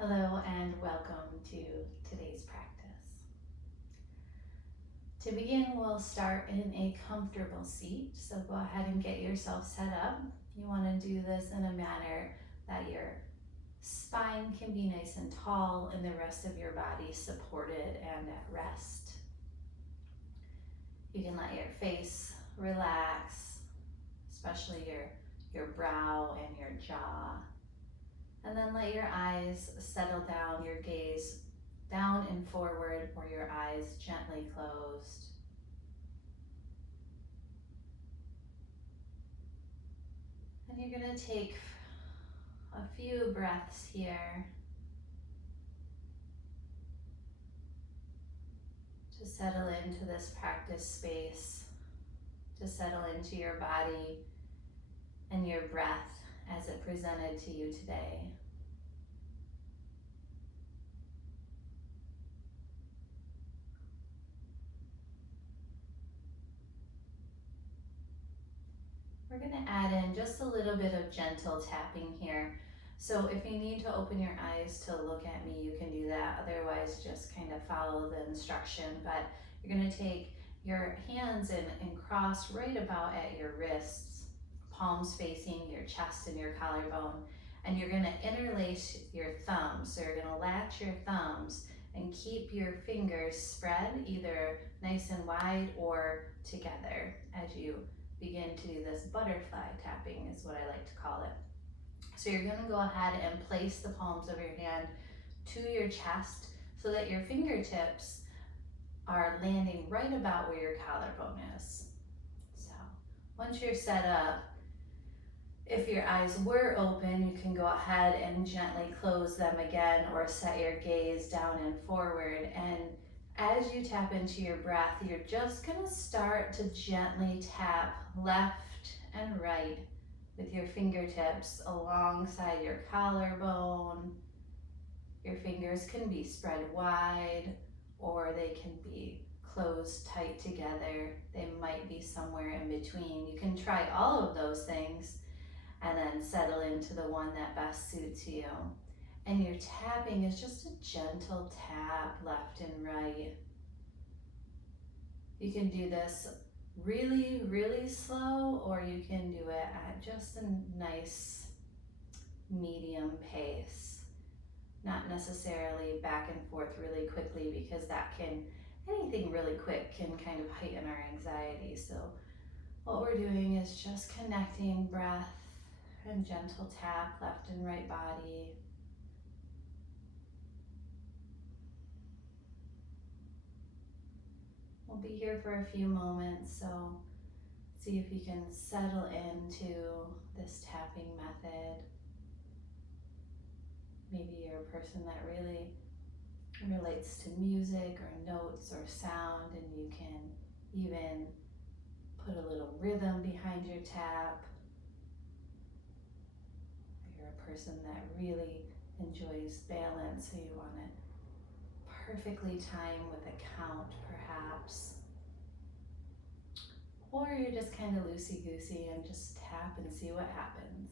Hello and welcome to today's practice. To begin, we'll start in a comfortable seat. So go ahead and get yourself set up. You want to do this in a manner that your spine can be nice and tall and the rest of your body supported and at rest. You can let your face relax, especially your brow and your jaw. And then let your eyes settle down, your gaze down and forward, or your eyes gently closed. And you're going to take a few breaths here to settle into this practice space, to settle into your body and your breath as it presented to you today. We're going to add in just a little bit of gentle tapping here. So if you need to open your eyes to look at me, you can do that. Otherwise, just kind of follow the instruction. But you're going to take your hands and cross right about at your wrists, palms facing your chest and your collarbone. And you're going to interlace your thumbs. So you're going to latch your thumbs and keep your fingers spread either nice and wide or together as you begin to do this butterfly tapping is what I like to call it. So you're going to go ahead and place the palms of your hand to your chest so that your fingertips are landing right about where your collarbone is. So once you're set up, if your eyes were open, you can go ahead and gently close them again or set your gaze down and forward. And as you tap into your breath, you're just going to start to gently tap left and right with your fingertips alongside your collarbone. Your fingers can be spread wide or they can be closed tight together. They might be somewhere in between. You can try all of those things and then settle into the one that best suits you. And your tapping is just a gentle tap left and right. You can do this really, really slow, or you can do it at just a nice medium pace. Not necessarily back and forth really quickly, because anything really quick can kind of heighten our anxiety. So what we're doing is just connecting breath and gentle tap left and right body. We'll be here for a few moments, so see if you can settle into this tapping method. Maybe you're a person that really relates to music or notes or sound, and you can even put a little rhythm behind your tap. Or you're a person that really enjoys balance, so you want it perfectly timed with a count perhaps. Or you're just kind of loosey-goosey and just tap and see what happens.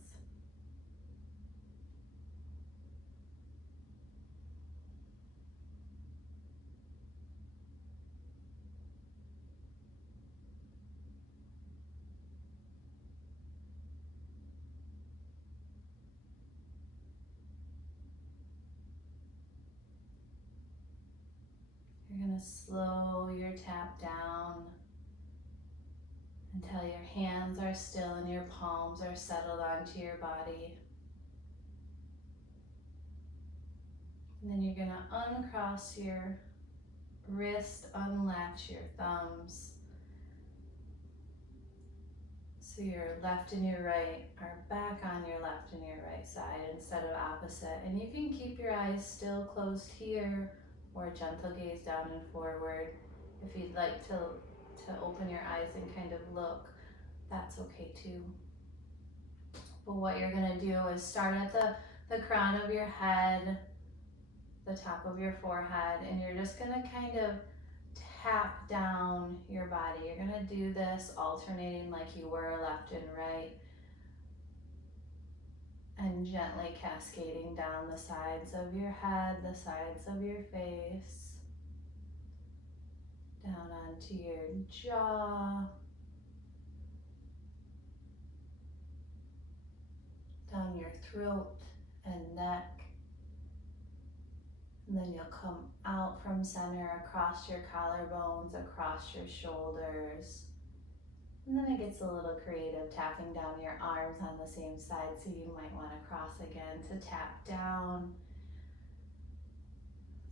You're going to slow your tap down until your hands are still and your palms are settled onto your body. And then you're going to uncross your wrist, unlatch your thumbs. So your left and your right are back on your left and your right side instead of opposite. And you can keep your eyes still closed here or gentle gaze down and forward. If you'd like to open your eyes and kind of look, that's okay too. But what you're going to do is start at the crown of your head, the top of your forehead, and you're just going to kind of tap down your body. You're going to do this alternating like you were left and right. and gently cascading down the sides of your head, the sides of your face, down onto your jaw, down your throat and neck. And then you'll come out from center, across your collarbones, across your shoulders. And then it gets a little creative, tapping down your arms on the same side, so you might want to cross again to tap down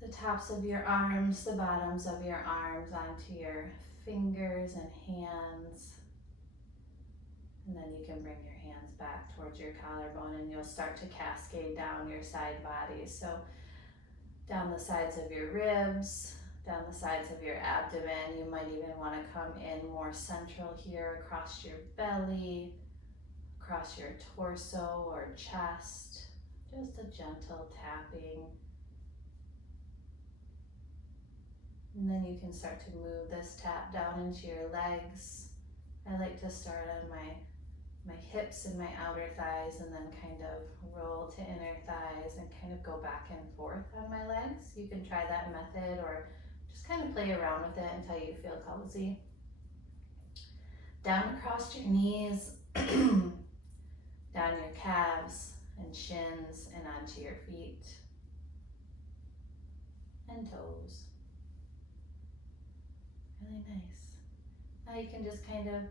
the tops of your arms, the bottoms of your arms onto your fingers and hands. And then you can bring your hands back towards your collarbone and you'll start to cascade down your side bodies. So down the sides of your ribs, down the sides of your abdomen. You might even want to come in more central here, across your belly, across your torso or chest. Just a gentle tapping. And then you can start to move this tap down into your legs. I like to start on my hips and my outer thighs and then kind of roll to inner thighs and kind of go back and forth on my legs. You can try that method or just kind of play around with it until you feel cozy. Down across your knees, down your calves and shins and onto your feet and toes. Really nice. Now you can just kind of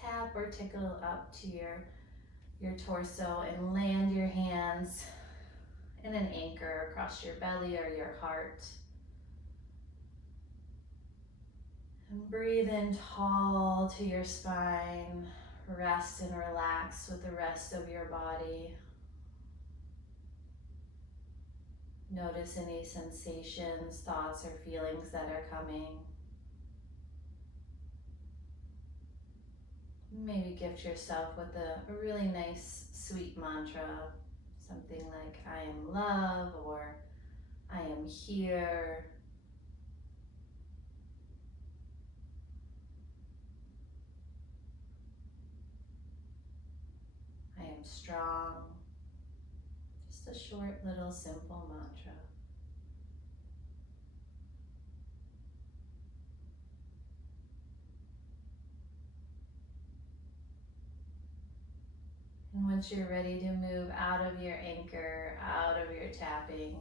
tap or tickle up to your torso and land your hands in an anchor across your belly or your heart. And breathe in tall to your spine. Rest and relax with the rest of your body. Notice any sensations, thoughts, or feelings that are coming. Maybe gift yourself with a really nice, sweet mantra. Something like, I am love, or I am here. I am strong. Just a short, little, simple mantra. And once you're ready to move out of your anchor, out of your tapping,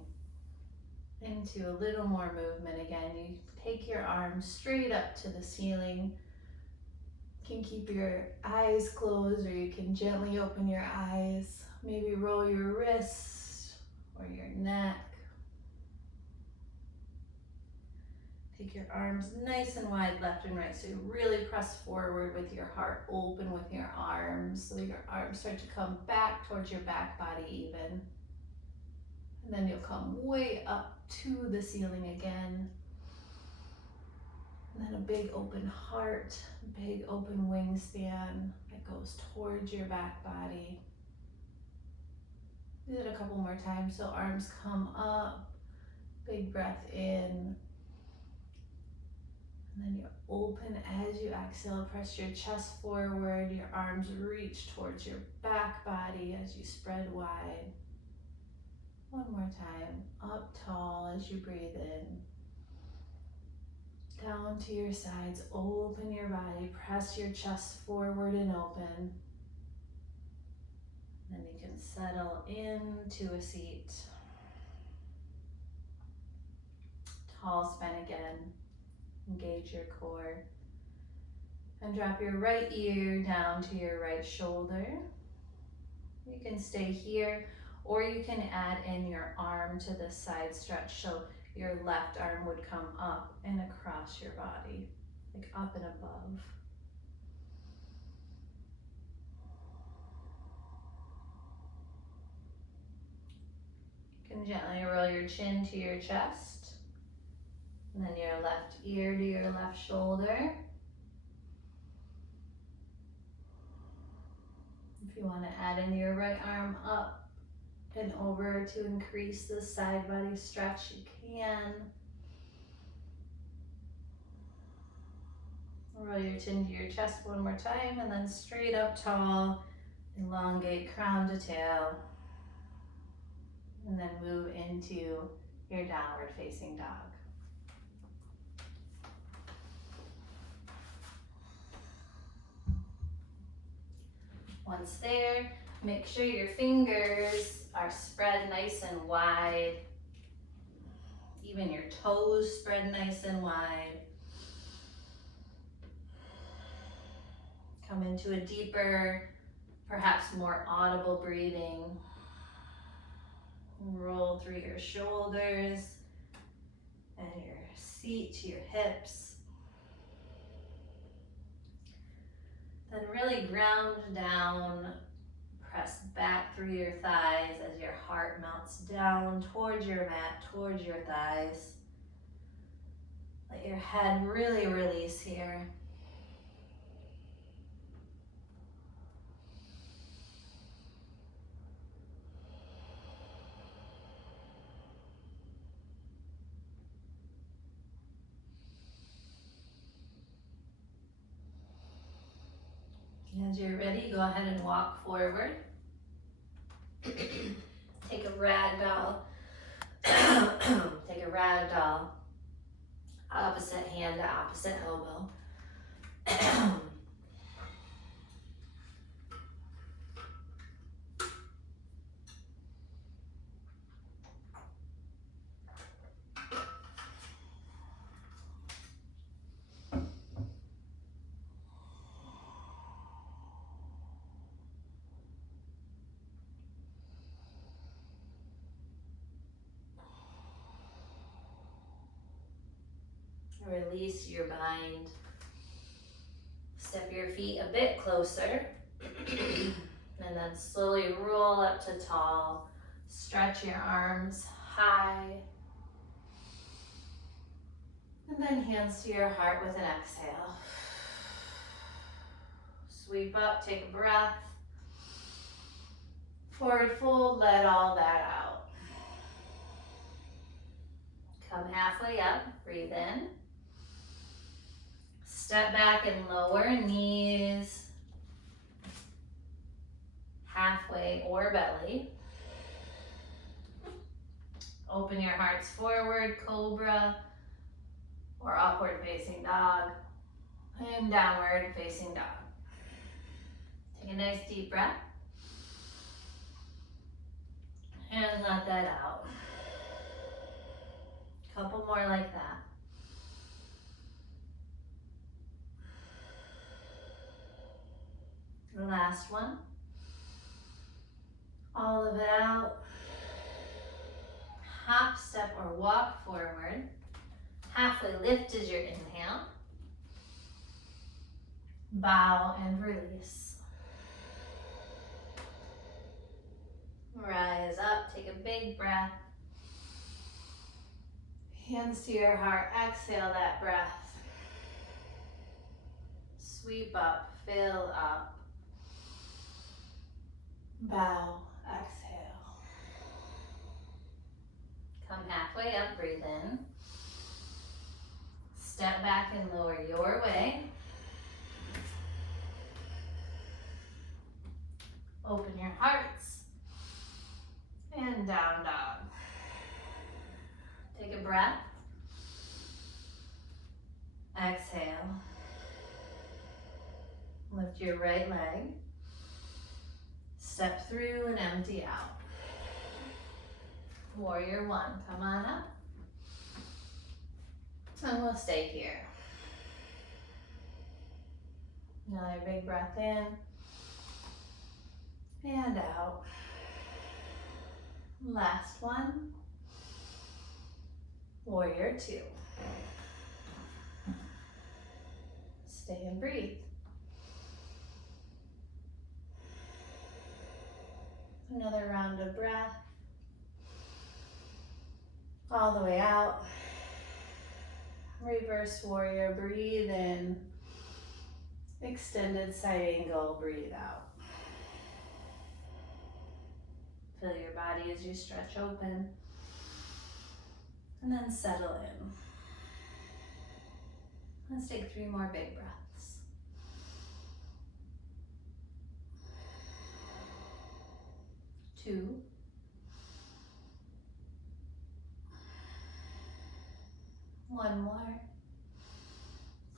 into a little more movement again, you take your arms straight up to the ceiling. You can keep your eyes closed or you can gently open your eyes. Maybe roll your wrists or your neck. Take your arms nice and wide left and right, so you really press forward with your heart open with your arms, so your arms start to come back towards your back body even. And then you'll come way up to the ceiling again. And then a big open heart, big open wingspan that goes towards your back body. Do it a couple more times, so arms come up, big breath in. And then you open as you exhale, press your chest forward, your arms reach towards your back body as you spread wide. One more time, up tall as you breathe in. Down to your sides, open your body, press your chest forward and open. Then you can settle into a seat. Tall spine again. Engage your core. And drop your right ear down to your right shoulder. You can stay here, or you can add in your arm to the side stretch, so your left arm would come up and across your body, like up and above. You can gently roll your chin to your chest, and then your left ear to your left shoulder. If you want to add in your right arm up and over to increase the side body stretch, you can. Roll your chin to your chest one more time, and then straight up tall, elongate crown to tail. move into your downward facing dog. Once there, make sure your fingers are spread nice and wide. Even your toes spread nice and wide. Come into a deeper, perhaps more audible breathing. Roll through your shoulders and your seat to your hips. Then really ground down, press back through your thighs as your heart melts down towards your mat, towards your thighs. Let your head really release here. As you're ready, go ahead and walk forward. Take a ragdoll. Take a ragdoll. Opposite hand to opposite elbow. Release your bind. Step your feet a bit closer. And then slowly roll up to tall. Stretch your arms high. And then hands to your heart with an exhale. Sweep up, take a breath. Forward fold, let all that out. Come halfway up, breathe in. Step back and lower knees, halfway or belly. Open your hearts forward, cobra, or upward facing dog, and downward facing dog. Take a nice deep breath, and let that out. Couple more like that. The last one. All of it out. Hop, step, or walk forward. Halfway lift is your inhale. Bow and release. Rise up, take a big breath. Hands to your heart, exhale that breath. Sweep up, fill up. Bow, exhale. Come halfway up, breathe in. Step back and lower your way. Open your hearts. And down dog. Take a breath. Exhale. Lift your right leg. Step through and empty out. Warrior one, come on up. And we'll stay here. Another big breath in. And out. Last one. Warrior two. Stay and breathe. Another round of breath. All the way out. Reverse warrior, breathe in. Extended side angle, breathe out. Feel your body as you stretch open. And then settle in. Let's take 3 more big breaths. 2, One more.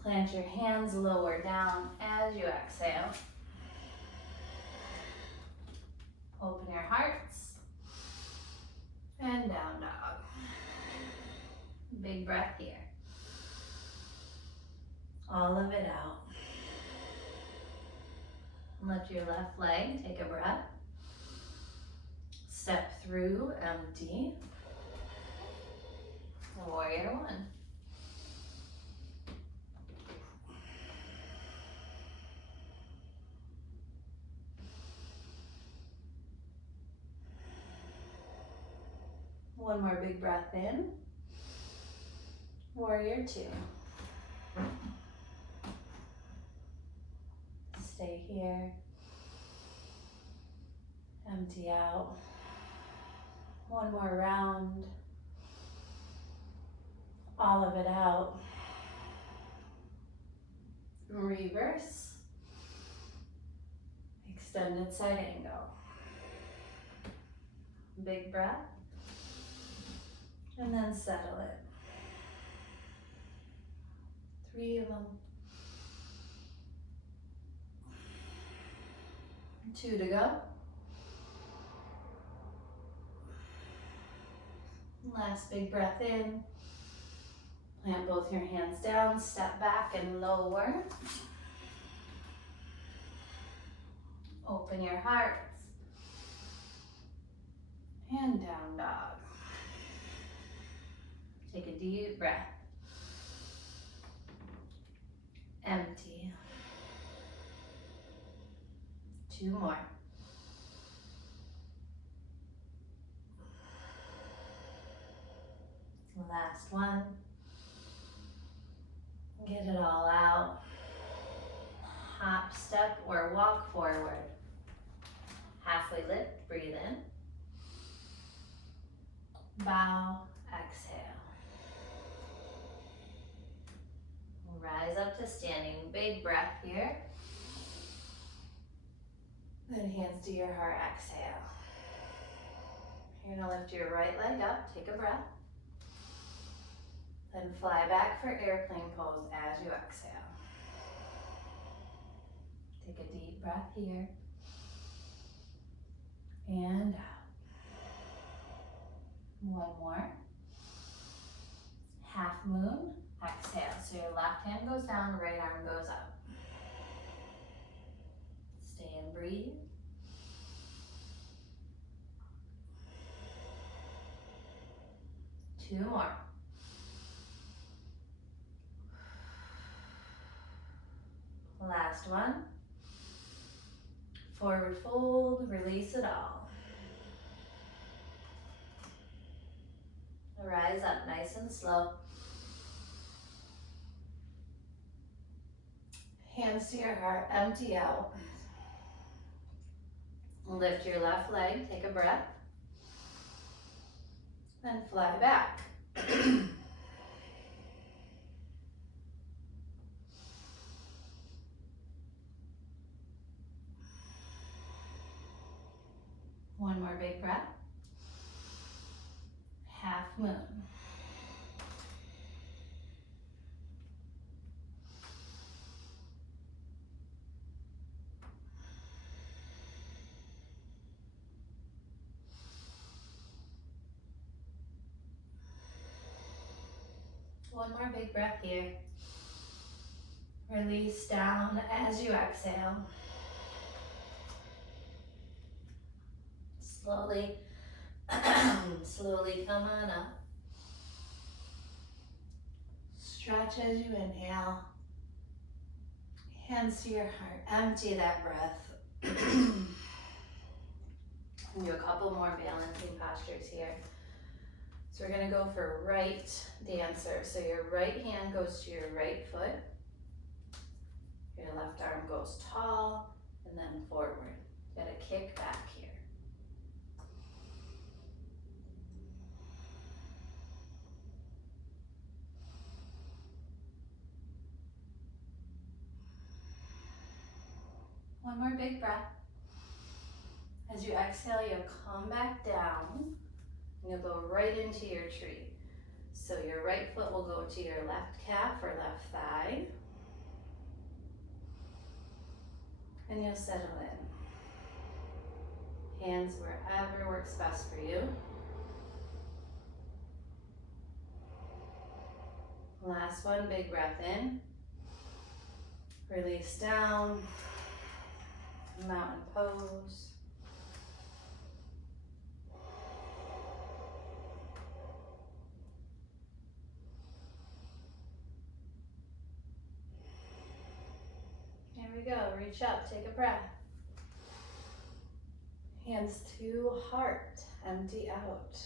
Plant your hands lower down as you exhale. Open your hearts. And down dog. Big breath here. All of it out. Lift your left leg, take a breath. Step through, empty. Warrior one. One more big breath in. Warrior two. Stay here. Empty out. One more round. All of it out. Reverse. Extended side angle. Big breath. And then settle it. 3 of them. 2 to go. Last big breath in. Plant both your hands down, step back and lower. Open your hearts. And down dog. Take a deep breath. Empty. 2 more. Last one. Get it all out. Hop, step, or walk forward. Halfway lift, breathe in. Bow, exhale. Rise up to standing, big breath here. Then hands to your heart, exhale. You're gonna lift your right leg up, take a breath. Then fly back for airplane pose as you exhale. Take a deep breath here. And out. One more. Half moon, exhale. So your left hand goes down, right arm goes up. Stay and breathe. Two more. Last one. Forward fold, release it all. Rise up nice and slow. Hands to your heart, empty out. Lift your left leg, take a breath. Then fly back. One more big breath. Half moon. One more big breath here. Release down as you exhale. Slowly, slowly come on up. Stretch as you inhale. Hands to your heart. Empty that breath. Do a couple more balancing postures here. So we're gonna go for right dancer. So your right hand goes to your right foot. Your left arm goes tall and then forward. You gotta kick back here. One more big breath. As you exhale, you'll come back down and you'll go right into your tree. So your right foot will go to your left calf or left thigh. And you'll settle in. Hands wherever works best for you. Last one, big breath in. Release down. Mountain pose. Here we go, reach up, take a breath. Hands to heart, empty out.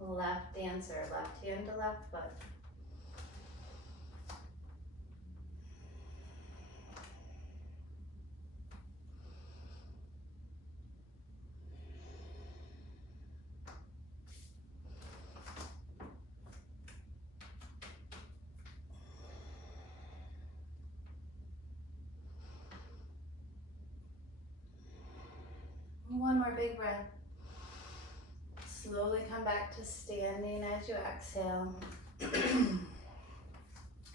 Left dancer, left hand to left foot. One more big breath. Slowly come back to standing as you exhale.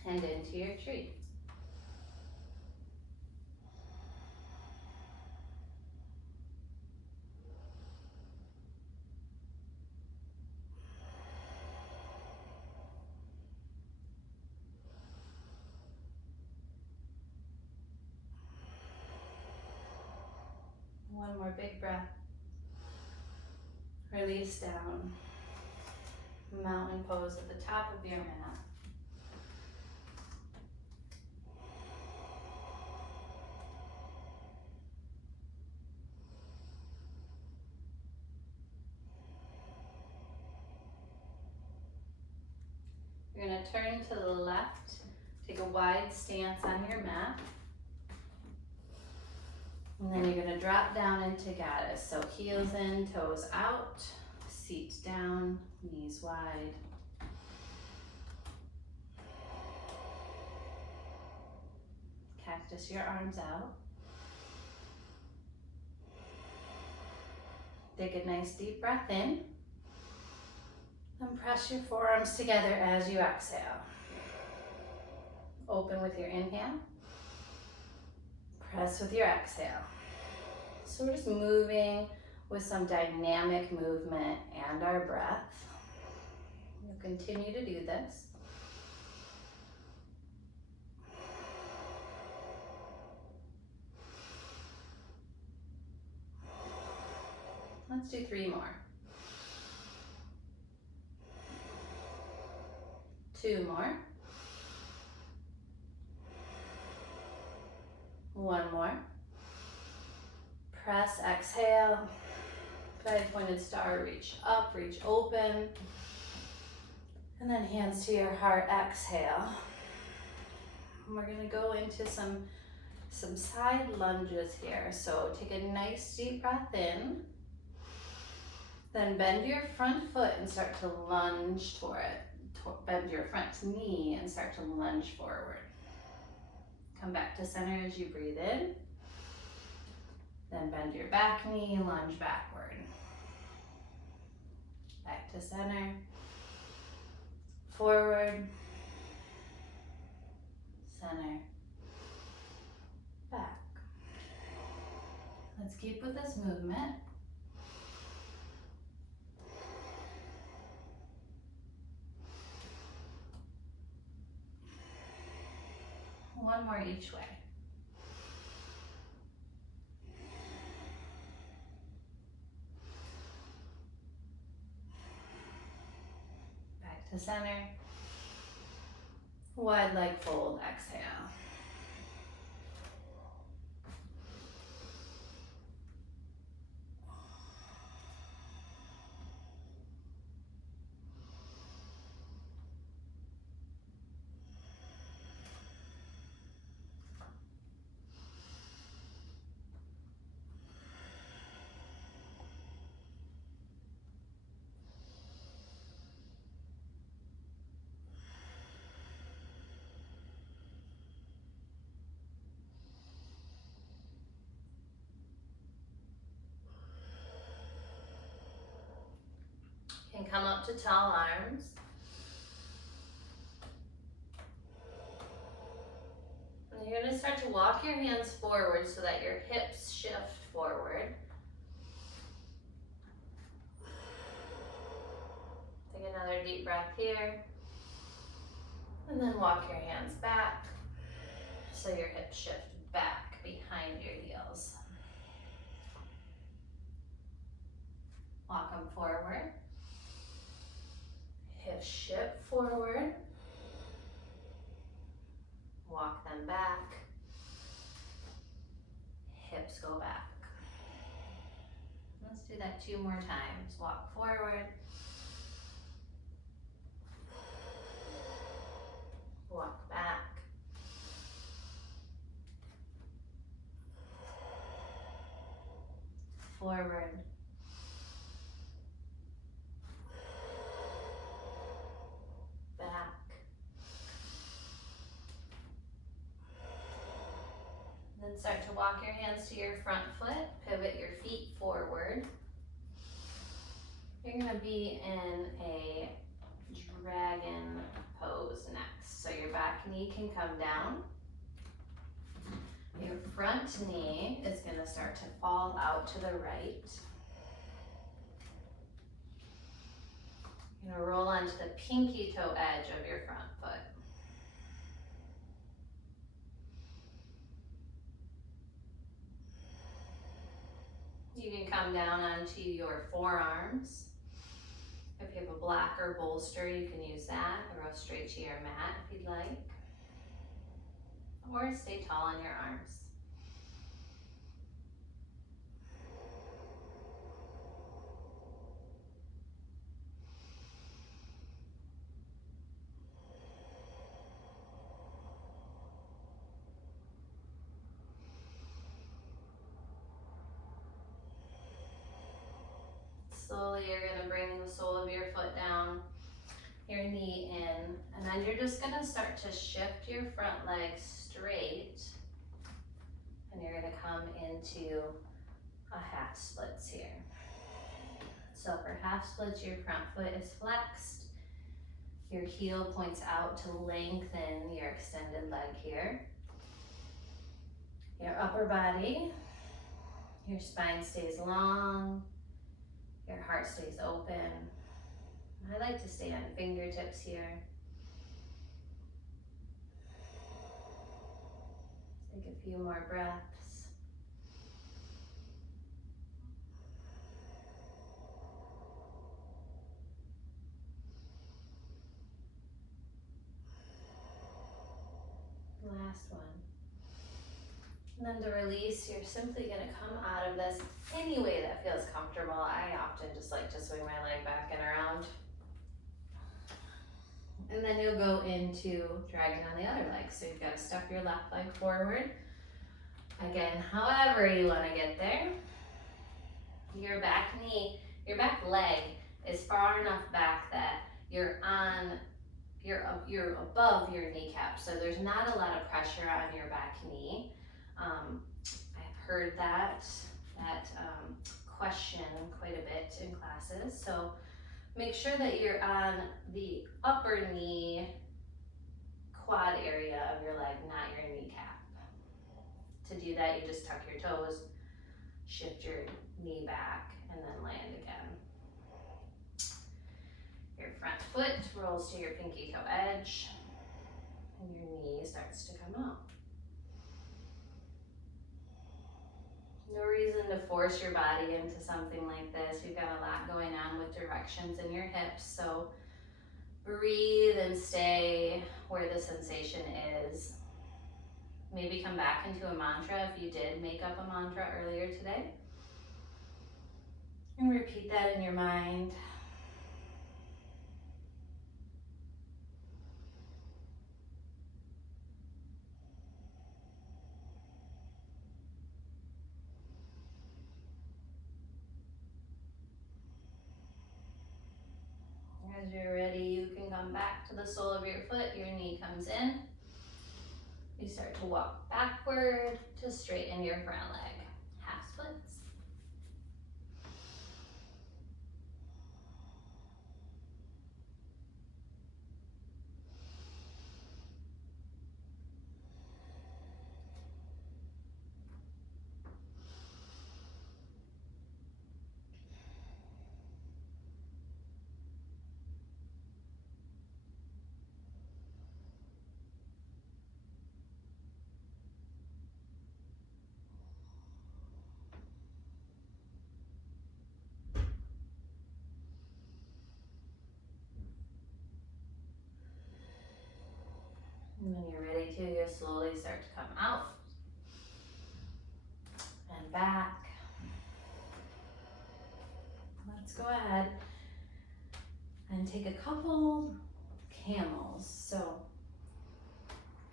And into your tree. One more big breath. Release down. Mountain pose at the top of your mat. You're going to turn to the left, take a wide stance on your mat. And then you're going to drop down into goddess. So heels in, toes out, seat down, knees wide. Cactus your arms out. Take a nice deep breath in. And press your forearms together as you exhale. Open with your inhale. Press with your exhale. So we're just moving with some dynamic movement and our breath. We'll continue to do this. Let's do 3 more. 2 more. 1 more. Press, exhale. Guide pointed star, reach up, reach open. And then hands to your heart, exhale. And we're gonna go into some side lunges here. So take a nice deep breath in. Then bend your front foot and start to lunge toward it. Bend your front knee and start to lunge forward. Come back to center as you breathe in. Then bend your back knee, lunge backward. Back to center. Forward. Center. Back. Let's keep with this movement. One more each way. Back to center. Wide leg fold, exhale. come up to tall arms. And you're going to start to walk your hands forward so that your hips shift forward. Take another deep breath here. And then walk your hands back so your hips shift back behind your heels. Walk them forward. Hips shift forward. Walk them back. Hips go back. Let's do that 2 more times. Walk forward. Walk back. Forward. Back. Then start to walk your hands to your front foot. Pivot your feet forward. You're going to be in a dragon pose next. So your back knee can come down. Your front knee is going to start to fall out to the right. You're going to roll onto the pinky toe edge of your front foot. You can come down onto your forearms. If you have a blacker bolster, you can use that, or go straight to your mat if you'd like. Or stay tall on your arms. Slowly you're going to bring the sole of your foot down, your knee in, and then you're just going to start to shift your front leg straight, and you're going to come into a half splits here. So for half splits, your front foot is flexed, your heel points out to lengthen your extended leg here. Your upper body, your spine stays long, your heart stays open. I like to stay on fingertips here. Take a few more breaths. Last one. And then to release, you're simply going to come out of this any way that feels comfortable. I often just like to swing my leg back and around. And then you'll go into dragon on the other leg. So you've got to step your left leg forward. Again, however you want to get there. Your back knee, your back leg is far enough back that you're above your kneecap. So there's not a lot of pressure on your back knee. I've heard that question quite a bit in classes. So make sure that you're on the upper knee quad area of your leg, not your kneecap. To do that, you just tuck your toes, shift your knee back, and then land again. Your front foot rolls to your pinky toe edge, and your knee starts to come out. No reason to force your body into something like this. You've got a lot going on with directions in your hips, so breathe and stay where the sensation is. Maybe come back into a mantra if you did make up a mantra earlier today. And repeat that in your mind. As you're ready, you can come back to the sole of your foot. Your knee comes in. You start to walk backward to straighten your front leg. Half splits. till you slowly start to come out and back. Let's go ahead and take a couple camels. So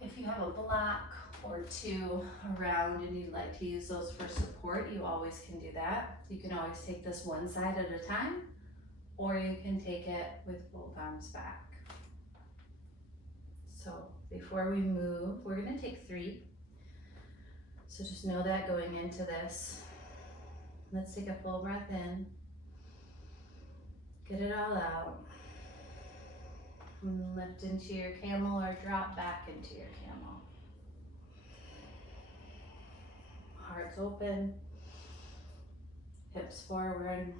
if you have a block or two around and you'd like to use those for support, you always can do that. You can always take this one side at a time, or you can take it with both arms back. So before we move, we're gonna take 3. So just know that going into this. Let's take a full breath in. Get it all out. And lift into your camel or drop back into your camel. Heart's open, hips forward.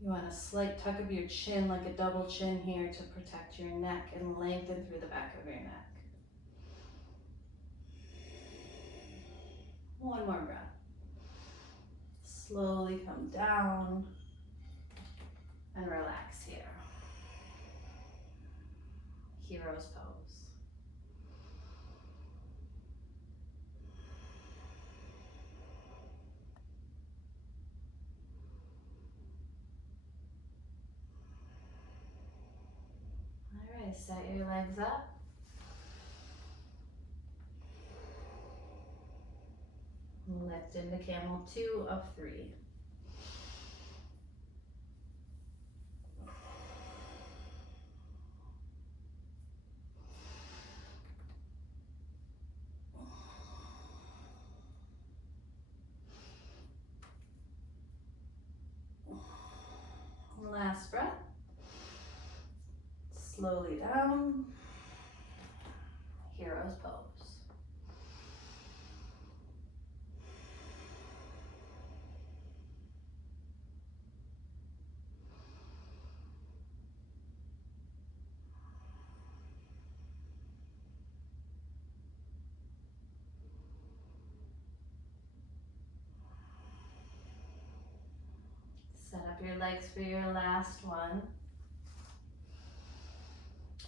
You want a slight tuck of your chin, like a double chin here, to protect your neck and lengthen through the back of your neck. One more breath. Slowly come down and relax here. Hero's pose. All right, set your legs up. Lift into camel 2 of 3. Last breath. Slowly down. Hero's pose. Set up your legs for your last one.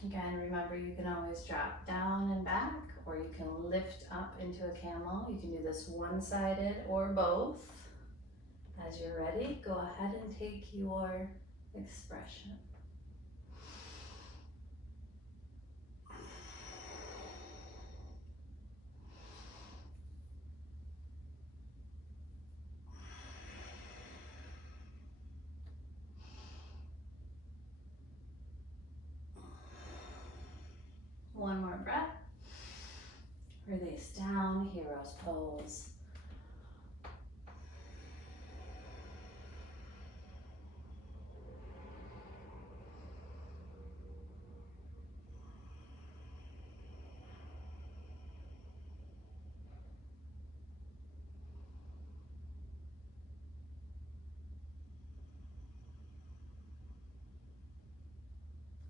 Again, remember you can always drop down and back, or you can lift up into a camel. You can do this one-sided or both. As you're ready, go ahead and take your expression. One more breath. Release down, hero's pose.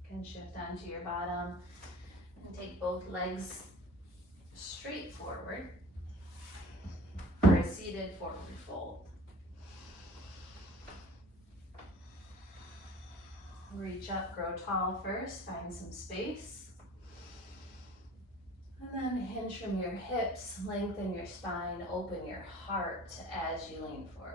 You can shift onto your bottom and take both legs straight forward for a seated forward fold. Reach up, grow tall first, find some space. And then hinge from your hips, lengthen your spine, open your heart as you lean forward.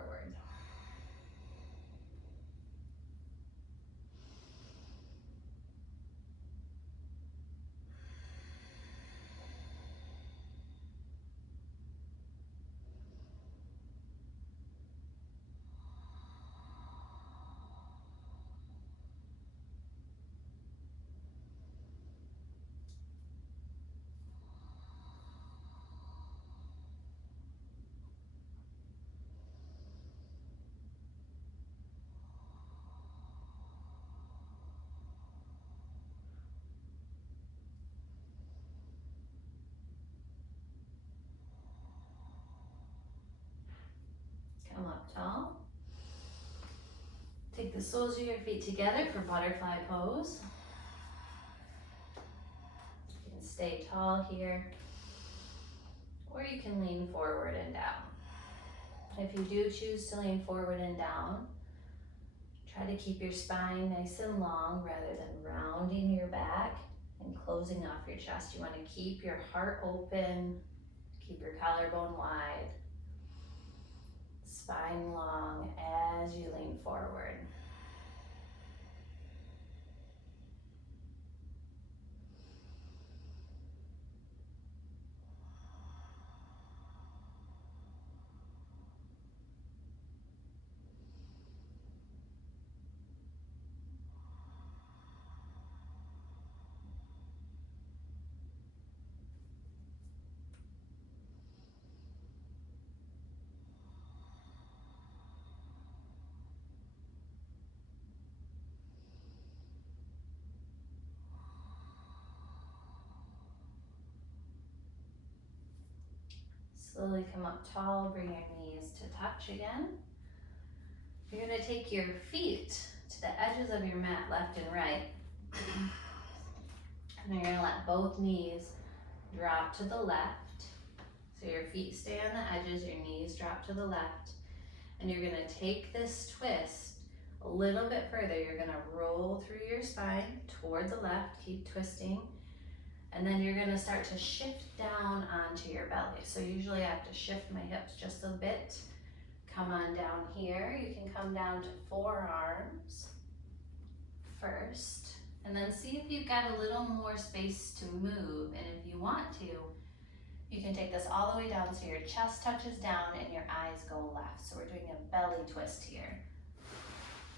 Come up tall. Take the soles of your feet together for butterfly pose. You can stay tall here, or you can lean forward and down. If you do choose to lean forward and down, try to keep your spine nice and long rather than rounding your back and closing off your chest. You want to keep your heart open, keep your collarbone wide, spine long as you lean forward. Slowly come up tall, bring your knees to touch again. You're gonna take your feet to the edges of your mat, left and right. And you're gonna let both knees drop to the left. So your feet stay on the edges, your knees drop to the left. And you're gonna take this twist a little bit further. You're gonna roll through your spine toward the left, keep twisting. And then you're gonna start to shift down onto your belly. So usually I have to shift my hips just a bit. Come on down here. You can come down to forearms first. And then see if you've got a little more space to move. And if you want to, you can take this all the way down so your chest touches down and your eyes go left. So we're doing a belly twist here.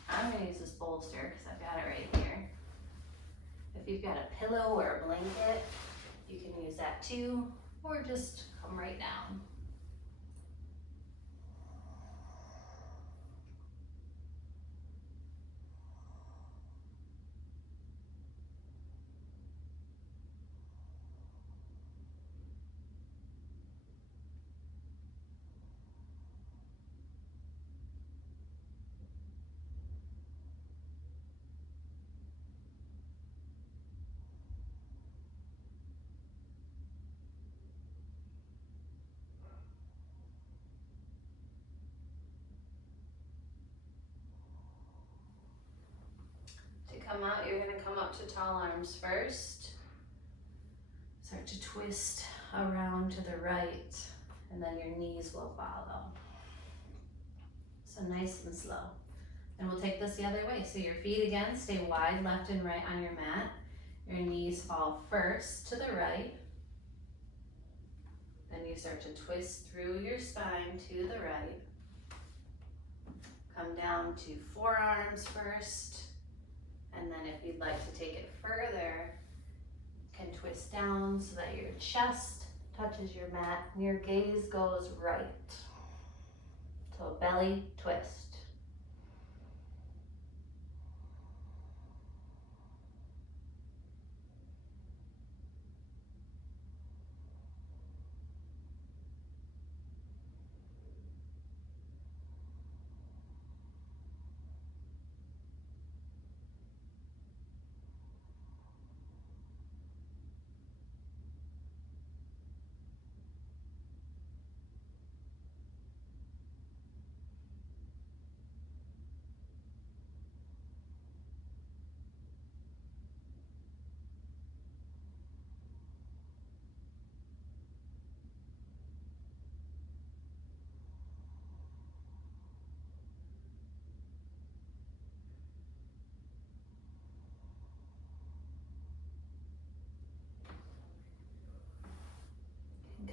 I'm gonna use this bolster because I've got it right here. If you've got a pillow or a blanket, you can use that too, or just come right down. To come out, you're gonna come up to tall arms first. Start to twist around to the right, and then your knees will follow. So nice and slow. And we'll take this the other way. So your feet again, stay wide left and right on your mat. Your knees fall first to the right. Then you start to twist through your spine to the right. Come down to forearms first. And then if you'd like to take it further, you can twist down so that your chest touches your mat and your gaze goes right. So belly twist.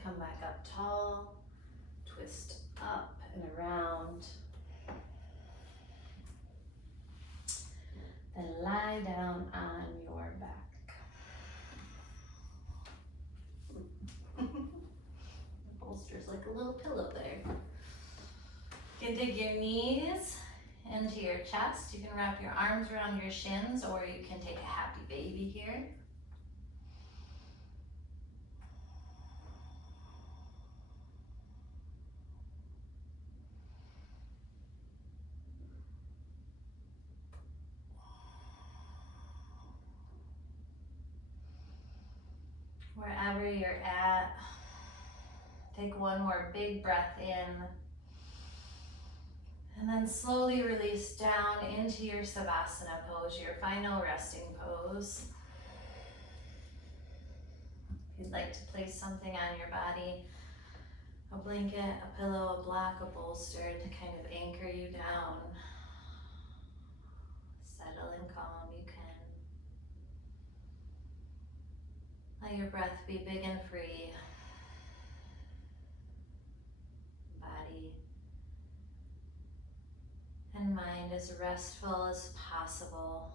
Come back up tall, twist up and around. Then lie down on your back. The bolster's like a little pillow there. You can dig your knees into your chest. You can wrap your arms around your shins, or you can take a happy baby here. Wherever you're at, take one more big breath in, and then slowly release down into your Savasana pose, your final resting pose. you'd like to place something on your body, a blanket, a pillow, a block, a bolster to kind of anchor you down. Settle and calm, you can. Let your breath be big and free. Body and mind as restful as possible.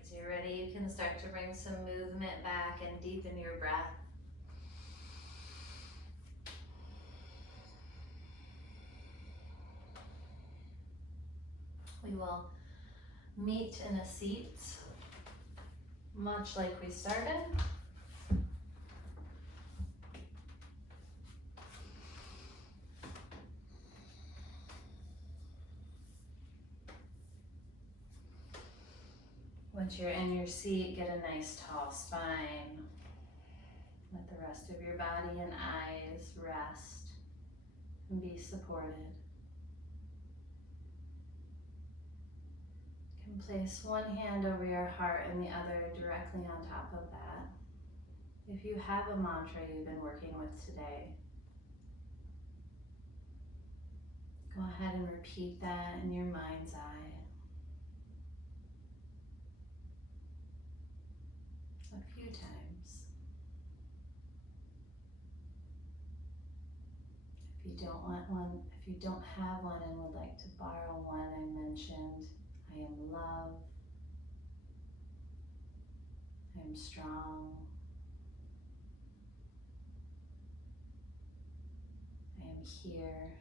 As you're ready, you can start to bring some movement back and deepen your breath. We will meet in a seat, much like we started. Once you're in your seat, get a nice tall spine. Let the rest of your body and eyes rest and be supported. You can place one hand over your heart and the other directly on top of that. If you have a mantra you've been working with today, go ahead and repeat that in your mind's eye a few times. If you don't want one, if you don't have one and would like to borrow one, I mentioned I am love, I am strong, I am here.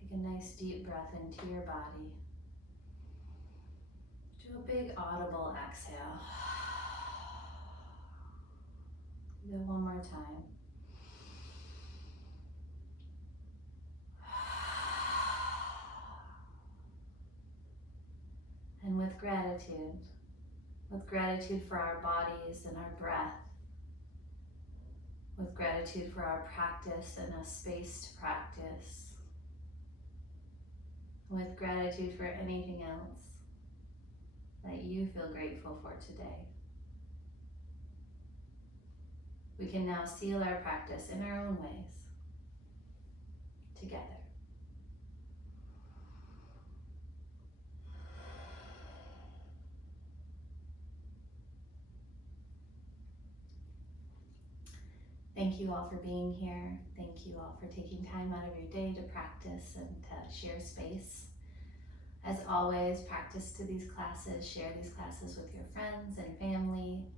Take a nice deep breath into your body. Do a big audible exhale. Do it one more time. And with gratitude for our bodies and our breath, with gratitude for our practice and a space to practice, with gratitude for anything else that you feel grateful for today. We can now seal our practice in our own ways, together. Thank you all for being here. Thank you all for taking time out of your day to practice and to share space. As always, practice to these classes, share these classes with your friends and family.